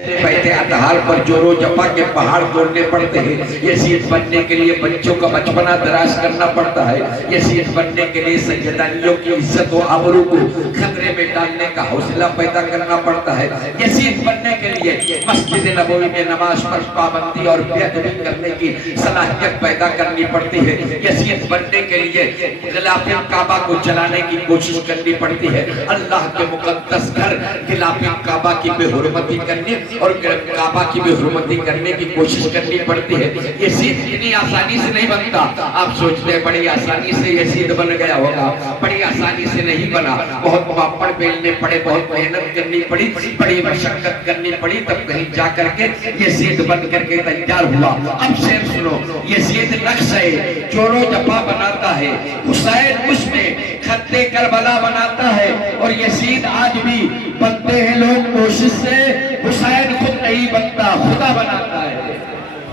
بیٹھے اتحال پر جورو جپا کے پہاڑ توڑنے پڑتے ہیں۔ یزید بننے کے لیے بچوں کا بچپنا دراز کرنا پڑتا ہے۔ یزید بننے کے لیے سیدانیوں کی عزت و آبرو کو خطرے میں ڈالنے کا حوصلہ پیدا کرنا پڑتا ہے۔ یزید بننے کے لیے مسجد نبوی میں نماز پر پابندی اور بے ادبی کرنے کی صلاحیت پیدا کرنی پڑتی ہے۔ یزید بننے کے لیے غلاف کعبہ کو جلانے کی کوشش کرنی پڑتی ہے۔ اللہ کے مقدس گھر غلاف کعبہ کی بے حرمتی کرنے اور کعبہ کی بے حرمتی کرنے کی کوشش کرنی پڑتی ہے۔ یزید اتنی آسانی سے نہیں بنتا۔ آپ سوچتے ہیں بڑی آسانی سے یزید بن گیا ہوگا، بڑی آسانی سے نہیں بنا۔ بہت پاپڑ بیلنے پڑے، بہت محنت کرنی پڑی، بڑی مشقت کرنی پڑی، تب کہیں جا کر کے یزید بن کر کے تیار ہوا۔ اب شعر سنو، یزید نقش ہے چورو جپا بناتا ہے، حسین اس میں خط کربلا بناتا ہے، اور یزید آج بھی بنتے ہیں لوگ کوشش سے۔ حسین خود نہیں بنتا، خدا بناتا ہے۔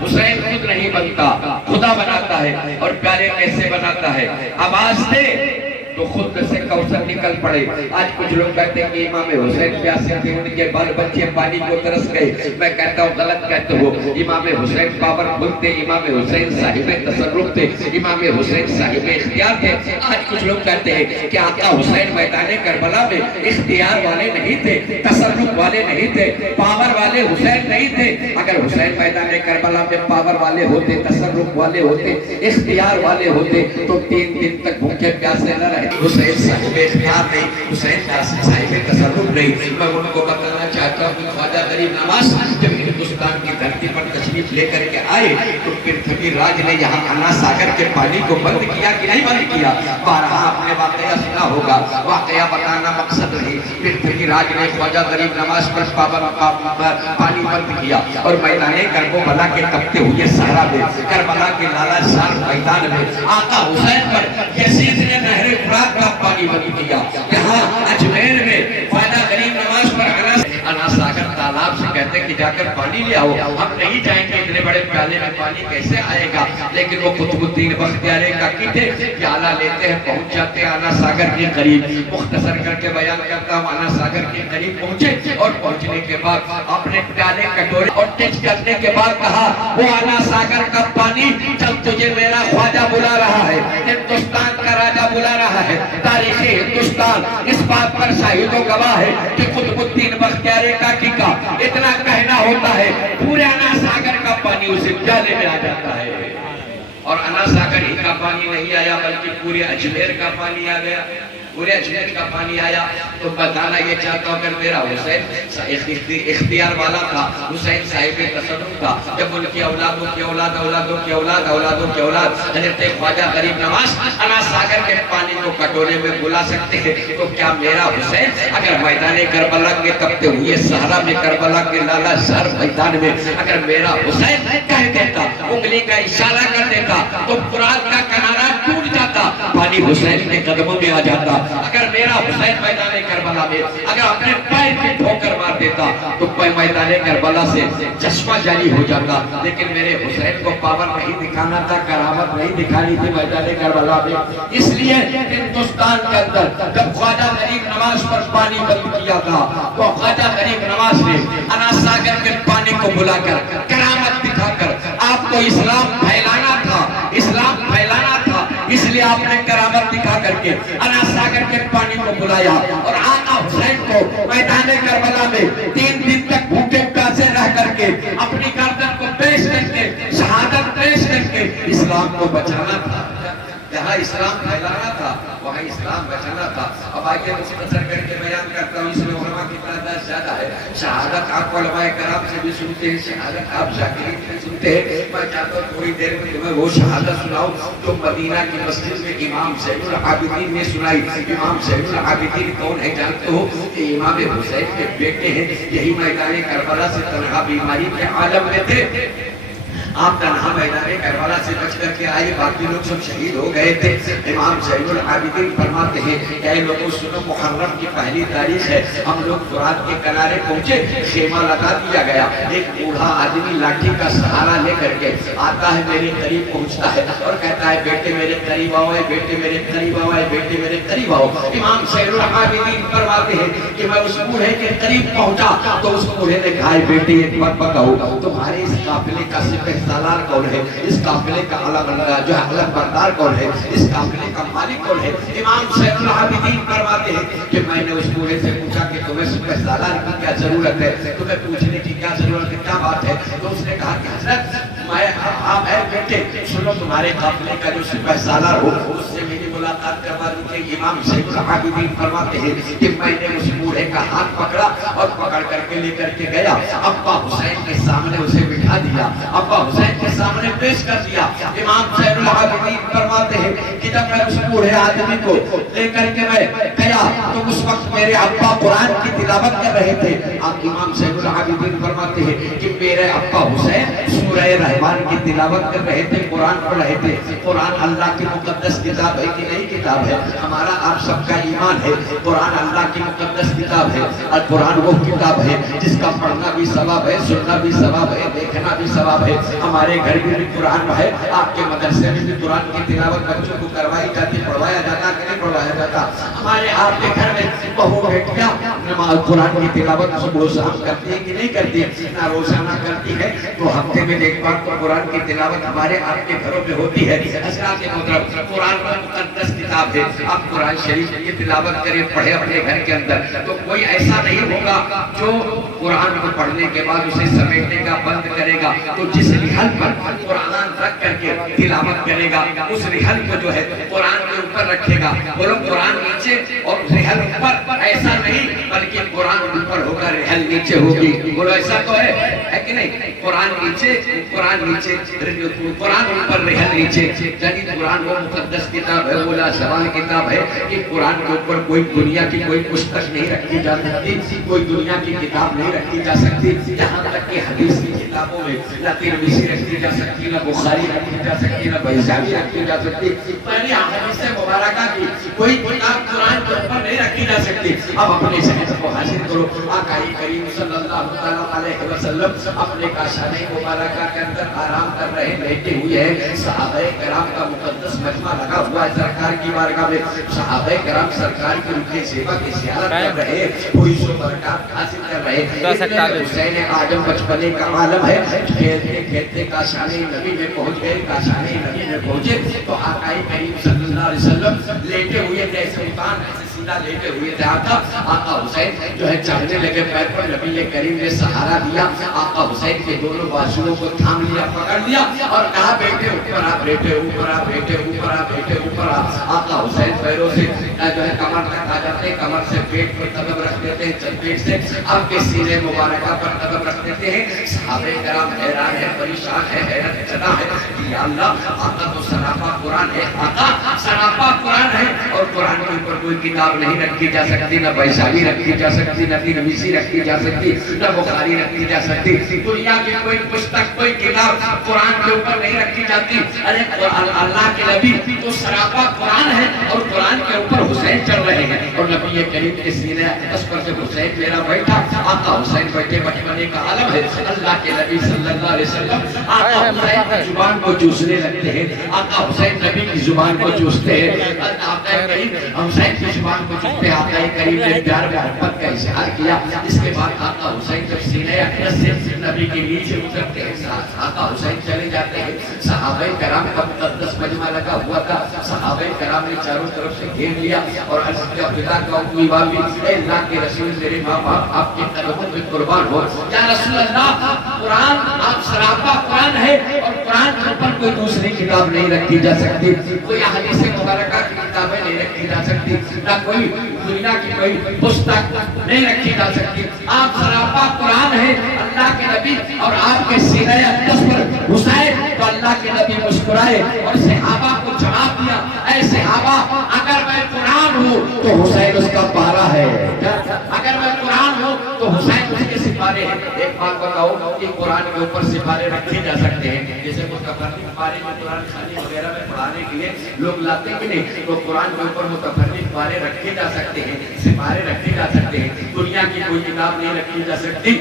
حسین خود نہیں بنتا، خدا بناتا ہے۔ اور پیارے کیسے بناتا ہے؟ آواز دے تو خود سے کوثر نکل پڑے۔ آج کچھ لوگ کہتے ہیں کہ امام حسین پیاسے تھے، ان کے بال بچے پانی کو ترس گئے۔ میں کہتا ہوں غلط کہتے ہو۔ امام حسین پاورفل تھے، امام حسین صاحب تصرف تھے، امام حسین صاحب اختیار تھے۔ آج کچھ لوگ کہتے ہیں کہ آقا حسین میدان کربلا میں اختیار والے نہیں تھے، تصرف والے نہیں تھے، پاور والے حسین نہیں تھے۔ اگر حسین میدان کربلا میں پاور والے ہوتے، تصرف والے ہوتے، اختیار والے ہوتے تو 3 دن تک بھوکے پیاسے نہ رہے۔ حسین صاحب اختیار نہیں، حسین صاحب تصرف نہیں۔ میں ان کو بتانا چاہتا ہوں کہ خواجہ غریب نواز جب ہندوستان کی دھرتی پر تشریف لے کر کے آئے تو پرتھوی راج نے یہاں انا ساگر کے پانی کو بند کیا کہ نہیں بند کیا؟ بارہا آپ نے واقعہ سنا ہوگا، واقعہ بتانا مقصد نہیں۔ پرتھوی راج نے خواجہ غریب نواز پر پانی بند کیا اور میدان کربلا کے تپتے ہوئے صحرا میں، کربلا کے لالا شار میدان میں آقا حسین پر یزید نے نہر فرات کا پانی بند کیا۔ یہاں اجمیر میں خواجہ غریب نواز پر انا ساگر تالاب سے کہتے ہیں کہ جا کر پانی لے آؤ۔ ہم نہیں جائیں گے، اتنے بڑے پیالے میں پانی کیسے آئے گا؟ لیکن وہ قطب الدین بختیار کاکی تھے، پیالہ لیتے ہیں، پہنچ جاتے ہیں انا ساگر کے قریب۔ مختصر کر کے بیان کرتا ہوں، انا ساگر کے قریب پہنچے اور پہنچنے کے بعد اپنے پیالے کٹورے اور ٹچ کرنے کے بعد کہا، وہ انا ساگر کا پانی جب تجھے میرا خواجہ بلا رہا ہے، ہندوستان کا راجہ بلا رہا ہے، تاریخ ہندوستان اس بات پر شاہد و گواہ ہے کہ قطب الدین بختیار کاکی کا اتنا کہنا ہوتا ہے، پورے انا ساگر کا پانی اسے پیالے میں آ جاتا ہے۔ اور انا ساگر ہی کا پانی نہیں آیا بلکہ پورے اجمیر کا پانی آ گیا، پورے اجمیر کا پانی آیا۔ تو بتانا یہ چاہتا ہوں اگر میرا حسین اختیار والا تھا، حسین صاحب تصرف تھا، جب ان کی اولادوں کی اولاد اولادوں کی اولاد اولادوں کی اولاد حضرت خواجہ غریب نواز انا ساگر کے پانی کو کٹورے میں بلا سکتے ہیں، تو کیا میرا حسین اگر میدان کربلا کے تپتے ہوئے صحرا میں، کربلا کے لالا شار میدان میں اگر میرا حسین کہہ دیتا، انگلی کا اشارہ کر دیتا تو فرات کا کنارہ ٹوٹ جاتا، پانی حسین کے قدموں میں آ جاتا۔ اگر میرا حسین میدان کربلا میں اگر اپنے پیر کی ٹھوکر مار دیتا تو میدان کربلا سے چشمہ جاری ہو جاتا۔ لیکن میرے حسین کو پاور نہیں دکھانا تھا، کرامت نہیں دکھانی تھی میدان کربلا میں، اس لیے ہندوستان کے اندر جب خواجہ غریب نواز پر پانی بند کیا تھا تو خواجہ غریب نواز نے انا ساگر کے پانی کو بلا کر کرامت دکھا کر آپ کو اسلام پھیلانا تھا، اسلام پھیلانا تھا، اس لیے آپ نے کرامت دکھا کر کے انا ساگر کے پانی کو بلایا اور آقا حسین کو میدان کربلا میں 3 دن تک بھوکے پیاسے رہ کر کے اپنی گردن کو پیش کر کے شہادت پیش کر کے اسلام کو بچانا تھا۔ جہاں اسلام پھیلانا تھا وہاں اسلام بچانا تھا۔ اب آئیے مختصر کر کے بیان کرتا ہوں، اس میں علماء کی تعداد زیادہ ہے، شہادت آپ علماء کرام سے بھی سنتے ہیں، شہادت آپ ذاکرین سے سنتے ہیں۔ میں چاہتا ہوں تھوڑی دیر میں تمہیں وہ شہادت سناؤں جو مدینہ کی مسجد میں امام زین العابدین نے سنائی۔ امام زین العابدین کون ہے جانتے ہو؟ کہ امام حسین کے بیٹے ہیں، یہی میدان کربلا سے تنہا بیماری کے عالم میں تھے۔ آپ تنہا میدان کربلا سے بچ کر کے آئے، باقی لوگ سب شہید ہو گئے تھے۔ امام زین العابدین فرماتے ہیں کہ اے لوگوں سنو، محرم کی پہلی تاریخ ہے، ہم لوگ فرات کے کنارے پہنچے، خیمہ لگا دیا گیا، ایک بوڑھا آدمی لاٹھی کا سہارا لے کر کے آتا ہے، میرے قریب پہنچتا ہے اور کہتا ہے بیٹے میرے قریب آؤ، بیٹے میرے قریب آؤ، بیٹے میرے قریب آؤ۔ امام زین العابدین فرماتے ہیں کہ میں اس بوڑھے کے قریب پہنچا تو اس بوڑھے نے کہا بیٹے ایک بات بتاؤ، تمہارے اس قافلے کا سپہ سالار کون ہے؟ اس قافلے کا جو علم بردار کون ہے؟ اس قافلے کا مالک کون ہے؟ امام زین العابدین فرماتے ہیں کہ میں نے اس بوڑھے سے پوچھا کہ تمہیں سپہ سالار کی کیا ضرورت ہے، تمہیں پوچھنے کی کیا ضرورت ہے، کیا بات ہے؟ تو اس نے کہا کہ حضرت آپ اے بیٹے سنو، تمہارے قافلے کا جو سپہ سالار ہو اس سے میری ملاقات کروا دیجیے۔ امام زین العابدین فرماتے ہیں کہ میں نے اس بوڑھے کا ہاتھ پکڑا اور پکڑ کر کے لے کر کے گیا، ابا حسین کے سامنے اسے بٹھا دیا، ابا حسین کے سامنے پیش کر دیا۔ امام زین العابدین فرماتے ہیں کہ جب میں اس بوڑھے آدمی کو لے کر کے میں گیا تو اس وقت میرے ابا قرآن کی تلاوت کر رہے تھے۔ آپ امام زین العابدین فرماتے ہیں کہ میرے ابا حسین سورہ رحمان کی تلاوت کر رہے تھے، قرآن پڑھ رہے تھے۔ قرآن اللہ کی مقدس کتاب ہے کہ نہیں کتاب ہے؟ ہمارا آپ سب کا ایمان ہے قرآن اللہ کی مقدس کتاب ہے، اور قرآن وہ کتاب ہے جس کا پڑھنا بھی ثواب ہے، سننا بھی ثواب ہے، دیکھنا بھی ثواب ہے۔ ہمارے گھر میں بھی قرآن ہے، آپ کے مدرسے میں بھی قرآن کی تلاوت بچوں کو کروائی جاتی، پڑھوایا جاتا کہ نہیں پڑھوایا جاتا؟ ہمارے آپ کے گھر میں بہو بیٹیاں نماز قرآن کی تلاوت صبح و شام کرتی ہے کہ نہیں کرتی؟ نہ روزانہ کرتی ہے تو ہفتے میں ایک بار تو قرآن کی تلاوت ہمارے آپ کے گھروں میں ہوتی ہے۔ حضرات محترم، قرآن کا مقدس کتاب ہے، آپ قرآن شریف کی تلاوت کریں، پڑھیں اپنے گھر کے اندر، تو کوئی ایسا نہیں ہوگا جو قرآن کو پڑھنے کے بعد اسے سمیٹنے کا بند کرے گا۔ تو جس رحل پر قرآن رکھ کر کے تلاوت کرے گا اس رحل کو جو ہے قرآن کے اوپر رکھے گا۔ بولو قرآن نیچے اور رحل اوپر، ایسا نہیں بلکہ قرآن اوپر ہوگا رحل نیچے ہوگی۔ بولو ایسا تو ہے کہ نہیں؟ قرآن نیچے، قرآن نیچے، قرآن اوپر رحل نیچے، یعنی قرآن وہ مقدس کتاب ہے، وہ لازوال کتاب ہے کہ قرآن کے اوپر کوئی دنیا کی کوئی پستک نہیں رکھی جا سکتی، کوئی دنیا کی کتاب نہیں رکھی جا سکتی، یہاں تک کہ حدیث کی کتابوں میں نہ ترمذی رکھی جا سکتی، نہ بخاری رکھی جا سکتی، نہ بیضاوی رکھی جا سکتی، یعنی حدیث مبارکہ کی کوئی کتاب قرآن کے اوپر نہیں رکھی جا سکتی۔ اب اپنے ذہن کو حاصل کرو، آقا کریم صلی اللہ علیہ وسلم اپنے کاشانہ مبارکہ کے اندر آرام کر رہے، بیٹھے ہوئے ہیں، صحابہ کرام کا مقدس مجمع لگا ہوا ہے سرکار کی بارگاہ میں، صحابہ کرام سرکار کی رکن سیوا کی زیارت کر رہے، کوئی سو برکات حاصل کر رہے۔ حسین آدم بچپنے کا عالم ہے، کھیلتے کھیلتے کاشانہ نبی میں پہنچ گئے، کاشانہ نبی میں پہنچے تو آقا کریم صلی اللہ علیہ وسلم لیٹے ہوئے تھے، سلطان سیدھا لیٹے ہوئے تھے۔ آقا حسین جو ہے چڑھنے لگے پیر پر، نبی کریم نے سہارا دیا، آقا حسین کے دونوں بازوؤں کو تھام لیا، پکڑ لیا اور کہا بیٹے اوپر آ، بیٹے اوپر آ، بیٹے اوپر آ، بیٹے اوپر آ۔ آقا حسین پیروں سے جو ہے کمر تک آ جاتے ہیں، کمر سے پیٹ پر قدم رکھ دیتے ہیں، پیٹ سے اب کے سینے مبارکہ پر قدم رکھ دیتے ہیں۔ صحابہ کرام حیران ہے، پریشان ہے، حیرت زدہ ہے کہ یا اللہ آقا تو سراپا قرآن ہے، آقا سراپا قرآن ہے اور قرآن کے اوپر کوئی کتاب نہیں رکھی جا سکتی، نہ بیضاوی رکھی جا سکتی، نہ ترمذی رکھی جا سکتی، نہ بخاری رکھی جا سکتی، دنیا کی کوئی پستک کوئی کتاب قرآن کے اوپر نہیں رکھی جاتی۔ ارے اللہ کے نبی تو سراپا قرآن ہے اور قرآن کے اوپر حسین چڑھ رہے ہیں اور نبی کریم کے سینے اقدس پر جب حسین میرا بیٹھا، آقا حسین بیٹھے بچپنے کا عالم ہے، اللہ کے نبی صلی اللہ علیہ وسلم آقا حسین کی زبان کو چوسنے لگتے ہیں، آقا حسین نبی کی زبان کو چوستے ہیں، آقا کریم حسین کی زبان کو چوستے ہیں۔ آقا کریم نے پیار محبت کا اظہار کیا۔ اس کے بعد آقا حسین جب سینے اقدس سے نبی کے نیچے اترتے ہیں، آقا حسین چلے جاتے ہیں۔ صحابہ کرام کا مقدس مجمع لگا ہوا تھا، صحابہ کرام نے چاروں طرف سے گھیر لیا اور عرض کیا خدا کا امید بھی، اے اللہ کے رسول میرے ماں باپ آپ کے قدموں میں قربان ہو۔ یا رسول اللہ قرآن آپ سراپا قرآن ہے اور قرآن کے اوپر کوئی دوسری کتاب نہیں رکھی جا سکتی، کوئی حدیث مبارکہ کی کتابیں نہیں رکھی جا سکتی، نہ کوئی دنیا کی کوئی پستک نہیں رکھی جا سکتی، آپ سراپا قرآن ہے اللہ کے نبی اور آپ کے سینہ اقدس پر حسین۔ تو اللہ کے نبی مسکرائے اور صحابہ کو جواب دیا، اے صحابہ اگر میں قرآن ہوں تو حسین اس کا پارا ہے، اگر میں قرآن ہوں تو حسین اس کے سپارے ہیں۔ ایک بات بتاؤ کہ قرآن کے اوپر سپارے رکھے جا سکتے ہیں، جیسے متفرق پارے میں قرآن خانی وغیرہ میں پڑھانے کے لیے لوگ لاتے ہیں کہ نہیں، تو قرآن کے اوپر متفرق پارے رکھے جا سکتے ہیں، سپارے رکھے جا سکتے ہیں، دنیا کی کوئی کتاب نہیں رکھی جا سکتی۔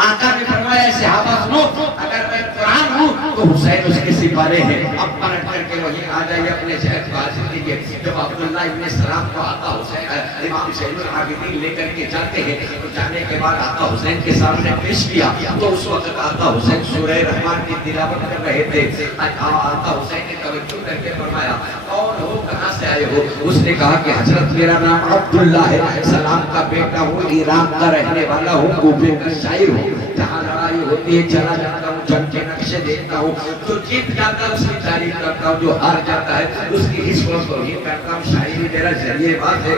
آقا نے فرمایا صحابہ سنو، اگر میں قرآن ہوں تو حسین اس کے سپارے ہیں، اب پلٹ کر کے وہی آ جائیے اپنے شہر بازی دیجئے۔ جب عبداللہ ابن سلام کو آقا حسین امام زین العابدین لے کر کے جاتے ہیں، تو جانے کے بعد آقا حسین کے سامنے پیش کیا، تو اس وقت آقا حسین سورہ رحمان کی تلاوت کر رہے تھے۔ آقا حسین نے توجہ کر کے فرمایا کون ہو، کہاں سے آئے ہو؟ اس نے کہا کہ حضرت میرا نام عبداللہ ہے، سلام کا بیٹا ہوں، ایران کا رہنے والا ہوں، کوفے کا شاعر ہوں، جہاں لڑائی ہوتی ہے چلا جاتا ہوں، جنگ کے نقشے دیکھتا ہوں، جو جیت جاتا ہے اس کی تعریف کرتا ہوں، جو ہار جاتا ہے اس کی حسن و توہین کرتا ہوں، شاعری میرا ذریعہ بات ہے۔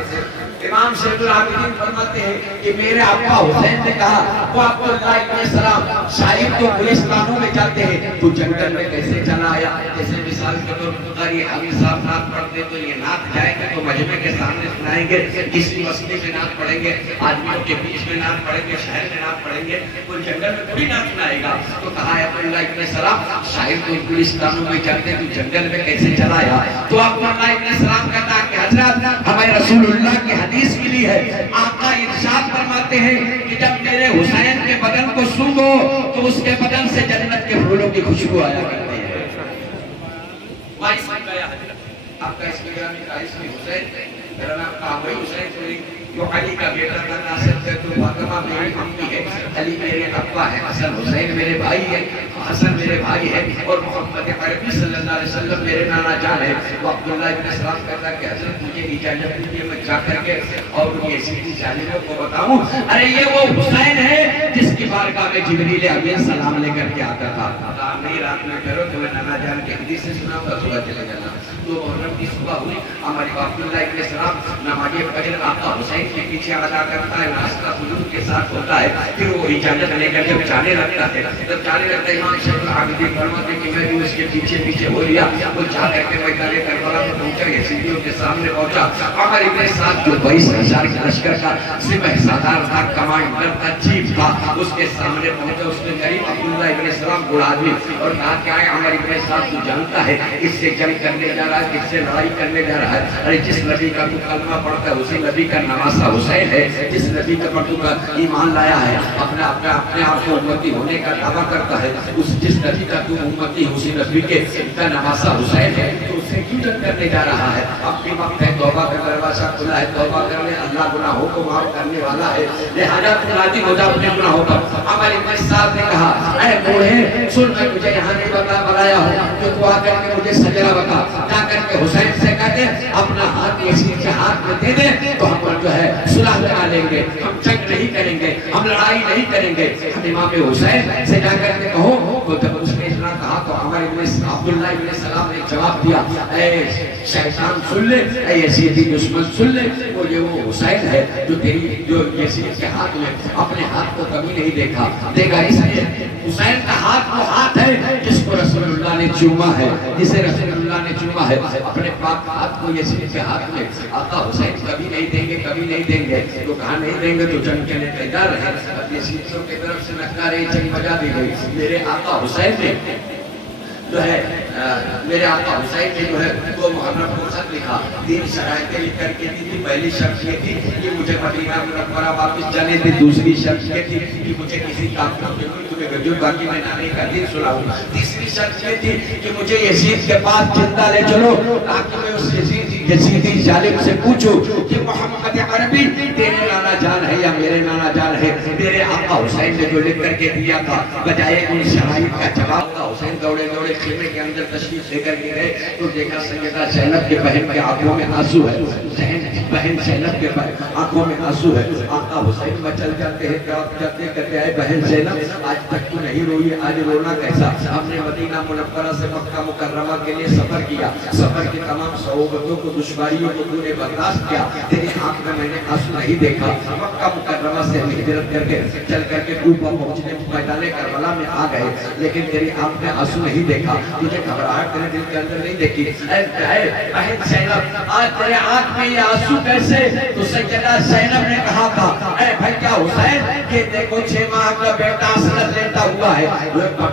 امام زین العابدین فرماتے ہیں کہ میرے ابا حسین نے کہا وہ عبداللہ ابن سلام شاعر تو گلستانوں میں جاتے ہیں، تو جنگل میں کیسے چلا آیا؟ جیسے مثال کے طور پر قاری حمید صاحب نعت پڑھتے تو یہ نعت جائیں گے تو مجمع کے سامنے سنائیں گے، کسی مسئلے میں نعت پڑھیں گے، آدمیوں کے بیچ میں نعت پڑھیں گے، شہر میں نعت پڑھیں گے، کوئی جنگل میں کوئی نعت سنائے گا؟ تو کہا ہے عبداللہ ابن سلام شاعر تو گلستانوں میں جاتے تو جنگل میں کیسے چلا آیا؟ تو عبداللہ ابن سلام کہتا کہ حضرت ہمیں رسول اللہ کی حدیث ملی ہے، آقا ارشاد فرماتے ہیں کہ جب میرے حسین کے بدن کو سونگو تو اس کے بدن سے جنت کے پھولوں کی خوشبو آیا کرتی ہے۔ آپ کا اسم گرامی کا اسم حسین، میرا نام کعبہ حسین کوئی جو علی کا بیٹا تھا، ناصر سے تو فاطمہ میری امی ہے، علی میرے ابا ہے، حسن حسین میرے بھائی ہے، حسن میرے بھائی ہے، اور محمد عربی صلی اللہ علیہ وسلم میرے نانا جان ہے۔ وہ عبداللہ ابن سلام کہتا کہ حضرت مجھے اجازت دیجیے میں جا کر کے اور یہ سیدھی جانبوں کو بتاؤں، ارے یہ وہ حسین ہے جس کی بارگاہ میں جبریل امین سلام لے کر کے آتا تھا۔ نہیں رات میں کرو تو میں نانا جان کے حدیث سے سنا ہوگا، صبح چلے جانا۔ تو محرم کی صبح ہوئی، ہماری عبداللہ ابن سلام نماز فجر آقا حسین کے پیچھے ادا کرتا ہے، ناشتہ سجود کے ساتھ ہوتا ہے، پھر وہ اجازت لے کر جب جانے لگتا ہے، جب جانے لگتا ہے امام زین العابدین فرماتے کہ میں بھی اس کے پیچھے پیچھے ہو لیا، وہ جا کر کے میدان کربلا میں پہنچا، یزیدیوں کے سامنے پہنچا۔ عمر ابن سعد جو 22,000 کے لشکر کا سپہ سالار تھا، کمانڈر تھا، چیف تھا، اس کے سامنے پہنچا، اس نے قریب عبداللہ ابن سلام کو اڑا دی اور کہا کہ آئے عمر ابن سعد تو جانتا ہے اس سے جنگ کرنے جا رہا ہے، کس سے لڑائی کرنے جا رہا ہے؟ ارے جس نبی کا تو کلمہ پڑھتا ہے اسی نبی کا نواسہ حسین ہے، جس نبی کا پر تو ایمان لایا ہے، اپنے آپ کو امتی ہونے کا دعویٰ کرتا ہے، جس نبی کا تو امتی اسی نبی کے کا نواسہ حسین ہے، تو اس سے کیوں جنگ کرنے جا رہا ہے؟ اب بھی وقت ہے، توبہ کا دروازہ کھلا ہے، توبہ کر لے، اللہ گناہوں کو معاف کرنے والا ہے، لہذا راضی ہو جا اپنے گناہوں پر۔ عمر ابن سعد نے کہا اے بوڑھے سن، میں مجھے یہاں نہیں بلایا ہوں کہ تو آ کر کے مجھے سجدہ بتا، جا کر کے حسین سے کہہ دے اپنا ہاتھ یزید کے ہاتھ میں دے دے تو ہم جو ہے صلح کرا لیں گے، ہم جنگ نہیں کریں گے، ہم لڑائی نہیں کریں گے۔ امام حسین سے جا کر کے کہو، تو جب اس نے اتنا کہا تو عبداللہ ابن سلام نے جواب دیا اے شیطان سن لے، اے یزیدی دشمن سن لے، وہ حسین ہے جو تیری جو یزید کے ہاتھ میں اپنے ہاتھ کو کبھی نہیں دیکھا دے گا، اس لیے حسین کا ہاتھ وہ ہاتھ ہے جس کو رسول اللہ نے چوما ہے، جسے رسول اللہ نے چوما ہے، اپنے پاک ہاتھ کو یزید کے ہاتھ میں آقا حسین کبھی نہیں دیں گے، کبھی نہیں دیں گے۔ تو کہاں نہیں دیں گے تو جنگ کے لیے تیار رہے۔ اب یزیدیوں کی طرف سے نکارے جنگ بجا دی گئی، میرے آقا حسین نے جو ہے میرے آقا حسین نے جو ہے وہ محرم کو خط لکھا، 3 شرائطیں لکھ کر کے دی تھی۔ پہلی شرط یہ تھی کہ مجھے مدینہ منورہ واپس جانے تھی، دوسری شرط یہ تھی کہ مجھے کسی کافر کے ملک میں بھیجو تاکہ میں نانے کا دین سناؤں، تیسری شرط یہ تھی کہ مجھے یزید کے پاس زندہ لے چلو تاکہ میں اس یزیدی ظالم سے پوچھوں کہ محمد عربی تیرے نانا جان ہے یا میرے نانا جان ہے۔ میرے آقا حسین نے جو لکھ کر کے دیا تھا بجائے ان شرائط کا جواب، حسین دوڑے دوڑے خیمے کے اندر تشریف لے کر کے گئے تو دیکھا سیدہ زینب کے بہن کے آنکھوں میں آنسو ہے، بہن زینب کے آنکھوں میں آنسو ہے۔ آقا حسین مچل جاتے ہیں، جاتے کہتے ہیں بہن زینب آج تک تو نہیں روئی، آج رونا کیسا؟ ہم نے مدینہ منورہ سے مکہ مکرمہ کے لیے سفر کیا، سفر کی تمام صعوبتوں کو دشواریوں کو تو نے برداشت کیا، تیری آنکھ میں میں نے آنسو نہیں دیکھا. مکہ مکرمہ سے ہجرت کر کے چل کر کے کوفہ پہنچنے میدان کربلا میں آ گئے, لیکن تیری آنکھ نے آنسو نہیں دیکھا, تجھے گھبراہٹ تیرے دل کے اندر نہیں دیکھی. اے بہن زینب, آج تیرے آنکھ میں یہ آنسو کیسے؟ تو سیدہ زینب نے کہا تھا, اے بھیا حسین, کہ دیکھو 6 ماہ کا بیٹا اصغر لیٹا ہوا ہے,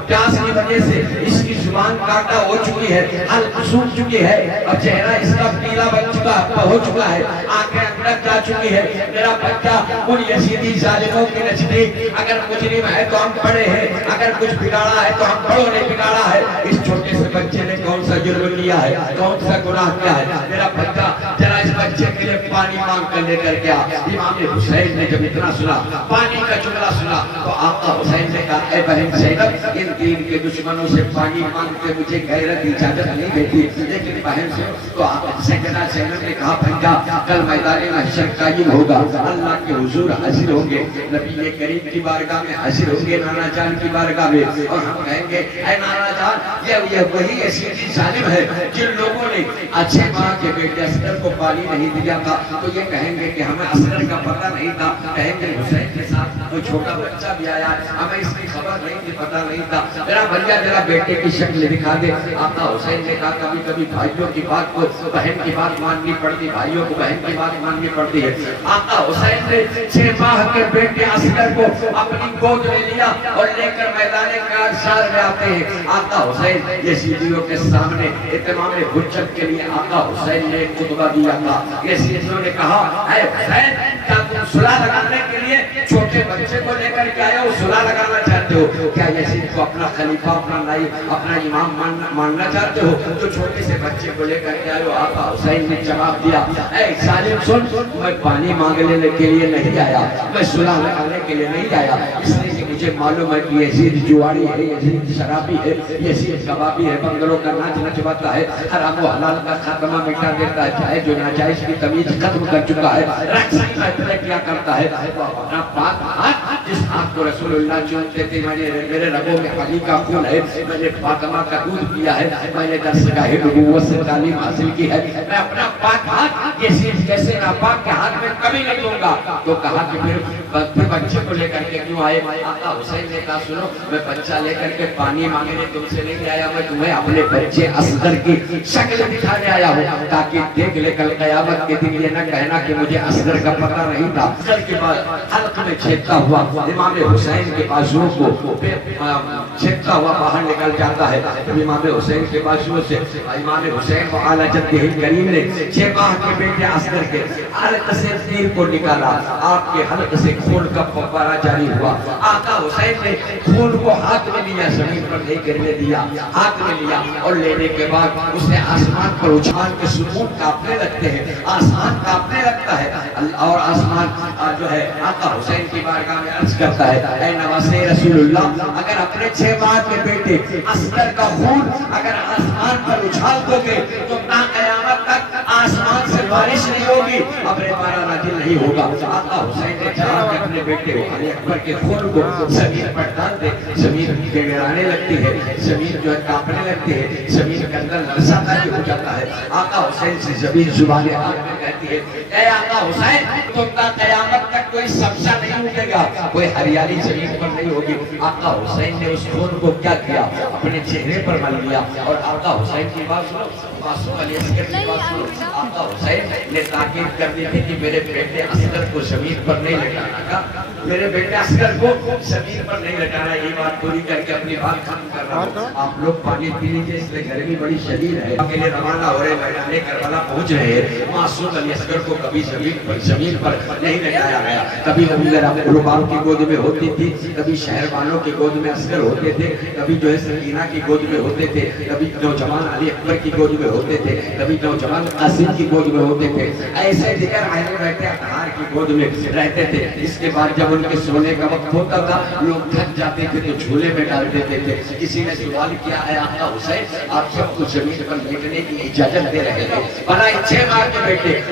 پیاس کی وجہ سے اس کی زبان کاٹا ہو چکی ہے, حلق سوکھ چکی ہے, اور چہرہ اس کا پیلا ہو چکا ہے, آنکھیں اندر جا چکی ہے. میرا بچہ ان یزیدی ظالموں کے نزدیک اگر مجرم ہے تو ہم پڑے ہیں, اگر کچھ بگاڑا ہے تو ہم بڑوں نے بگاڑا ہے. اس چھوٹے سے بچے نے کون سا جرم کیا ہے, کون سا گناہ کیا ہے؟ میرا بچہ ذرا اس بچے کے لیے پانی مانگ کر لے کر گیا. امام حسین نے جب اتنا سنا, پانی کا جملہ سنا, تو آقا حسین نے کہا, اے بہن زینب, ان دین کے دشمنوں سے پانی مانگ کے مجھے غیرت اجازت نہیں دیتی, لیکن بہن سے تو سیدنا زینب نے کہا, بھیا کل میدان محشر قائم ہوگا, اللہ کے حضور حاضر ہوں گے, نبی کریم کی بارگاہ میں حاضر ہوں گے, نانا جان کی بارگاہ میں, اور ہم کہیں گے, اے نانا جان, یہ وہی یزیدی ظالم ہے جن لوگوں نے 6 ماہ کے بیٹے اصغر کو پانی نہیں دیا تھا. تو یہ کہیں گے کہ ہمیں اصغر کا پتہ نہیں تھا, کہیں گے حسین کے ساتھ کوئی چھوٹا بچہ بھی آیا, ہمیں اس کی خبر نہیں تھی, پتہ نہیں تھا. میرا بھیا ذرا بیٹے کی شکل دکھا دے. آقا حسین نے کہا, کبھی کبھی بھائیوں کی بات کو بہن کی بات ماننی پڑتی, بھائیوں کو بہن کی بات ماننی پڑتی ہے. آقا حسین نے 6 ماہ کے بیٹے اصغر کو اپنی گود میں لیا اور لے کر میدان کارزار میں آتے ہیں. آقا حسین یزیدیوں کے سامنے اتمام حجت کے لیے آقا حسین نے خطبہ دیا تھا. یزیدیوں نے کہا, اے حسین, کیا تم صلح لگانے کے لیے چھوٹے بچے کو لے کر کے آئے ہو, صلح لگانا چاہتے ہو؟ کیا یزید کو اپنا خلیفہ, اپنا نائب, اپنا امام ماننا چاہتے ہو جو چھوٹے سے بچے کو لے کر کے آئے ہو؟ آقا حسین نے جواب دیا, اے ظالم سن, میں پانی مانگنے کے لیے نہیں آیا, میں صلح لگانے کے لیے نہیں آیا, اس لیے کہ مجھے معلوم ہے کہ یزید جواری ہے, یزید شرابی ہے, یزید کبابی ہے, بنگلوں کا ناچ نچواتا ہے, حرام و حلال کا خاتمہ مٹا دیتا ہے, چاہے جو ناجائز کی تمیز ختم کر چکا ہے, رقص کی محفلیں کیا کرتا ہے. تو اپنا پاک ہاتھ, جس ہاتھ کو رسول اللہ چونتے تھے, میرے رگوں میں علی کا خون ہے, میں نے فاطمہ کا دودھ پیا ہے, میں نے درسگاہ نبوت سے تعلیم حاصل کی ہے, میں اپنا پاک ہاتھ یزید جیسے ناپاک کے ہاتھ میں کبھی نہیں دوں گا. تو کہا کہ پھر بچے کو لے کر کے کیوں آئے؟ آقا حسین نے کہا, سنو, میں بچہ لے کر کے پانی مانگنے تم سے نہیں آیا, میں تمہیں اپنے بچے اصغر کی شکل دکھانے آیا ہوں, تاکہ دیکھ لے کل قیامت کے دن یہ نہ کہنا کہ مجھے اصغر کا پتہ نہیں تھا. اصغر کے بعد حلق میں چھیدتا ہوا امام حسین کے بازوؤں کو چھیدتا ہوا باہر نکل جاتا ہے. امام حسین کے بازوؤں سے امام حسین و اعلی جدہ کریم نے 6 ماہ کے بیٹے اصغر کے حلق سے تیر کو نکالا, آپ کے حلق سے خون کا فوارہ جاری ہوا. آقا حسین نے خون کو ہاتھ میں لیا, زمین پر نہیں گرنے دیا, ہاتھ میں لیا, اور لینے کے بعد اس نے آسمان پر اچھال کے ستون کانپنے لگتے ہیں, آسمان کانپنے لگتا ہے, اور آسمان جو ہے آقا حسین کی بارگاہ میں عرض کرتا ہے, اے نواسے رسول اللہ, اگر اپنے 6 ماہ کے بیٹے اصغر کا خون اگر آسمان پر اچھال دو گے تو تا قیامت تک آسمان سے بارش نہیں ہوگی, ابر بارہ نازل نہیں ہوگا. آقا حسین نے چاہا کہ اپنے بیٹے علی اکبر کے خون کو زمین پر ڈال دے, زمین گڑگڑانے لگتی ہے, زمین جو ہے کانپنے لگتی ہے, زمین کے اندر لرزہ تاری ہو جاتا ہے. آقا حسین سے زمین زبان آگ میں کہتی ہے, اے آقا حسین, تو تا قیامت تک کوئی سبزہ نہیں اگے گا, کوئی ہریالی زمین پر نہیں ہوگی. آقا حسین نے اس خون کو کیا کیا, اپنے چہرے پر مل لیا. اور آقا حسین کی بات سنو, معصوم علی اصغر کی بات سنو, آقا حسین نے تاکید کر دی تھی کہ میرے بیٹے اصغر کو زمین پر نہیں لٹانا کا, میرے بیٹے اصغر کو زمین پر نہیں لٹانا. یہ بات پوری کر کے اپنی بات ختم کر رہا ہوں. آپ لوگ پانی پی لیجیے, اس لیے گرمی بڑی شدید ہے. اکیلے روانہ ہو رہے, میدان کربلا پہنچ رہے ہیں. معصوم علی اصغر کو کبھی زمین پر نہیں لٹایا گیا, کبھی رباب کی گود میں ہوتی تھی, کبھی شہر والوں کی گود میں اصغر ہوتے تھے, کبھی جو ہے سکینہ کی گود میں ہوتے تھے, کبھی نوجوان علی اکبر کی گود میں ہوتے تھے, کبھی نوجوان قاسم کی گود میں ہوتے تھے, ایسے دیگر اہل بیت اطہار کی گود میں رہتے تھے. اس کے بعد جب ان کے سونے کا وقت ہوتا تھا, لوگ تھک جاتے تھے تو جھولے میں ڈال دیتے تھے. کسی نے سوال کیا, اے آقا حسین, آپ سب کو زمین پر لیٹنے کی اجازت دے رہے ہیں, بھلا 6 ماہ کے بیٹے